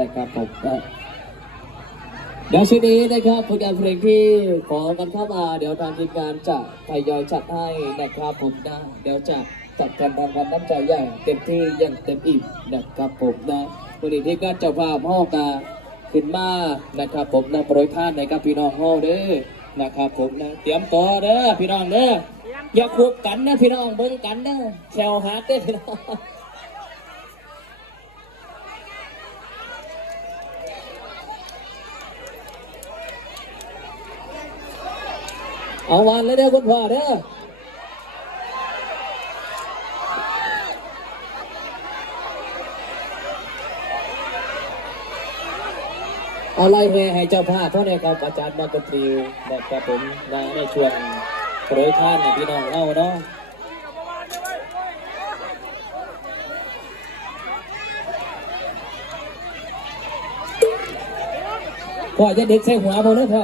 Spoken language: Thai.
นะครับผมเดี๋ยวชุดนี้นะครับผลงานเพลงที่ขอกันเข้ามาเดี๋ยวทางทีมงานจะทยอยจัดให้นะครับผมนะเดี๋ยวจะจัดกันทางกันน้ำใจใหญ่เต็มที่อย่างเต็มอิ่มนะครับผมนะวันนี้ที่ก็จ้าภาพห้องกาขึ้นมานะครับผมนะโปรยท่านนะครับพี่น้องห้องเด้อนะครับผมนะเตรียมตัวเด้อพี่น้องเด้ออย่าคุกกันนะพี่น้องเบิ่งกันนะแชวฮาร์ดเด้อพี่น้อง เอาวันแล้วเด้อคุณพ่อเด้อเอาไล่แห่ให้เจ้าภาพเพราะในครับอาจารย์มากตรีนะครับผมนะในช่วงโปรยท่านให้พี่น้องเอาเนาะพ่อจะเด็กใส่หัวพ่อเด้อพ่อ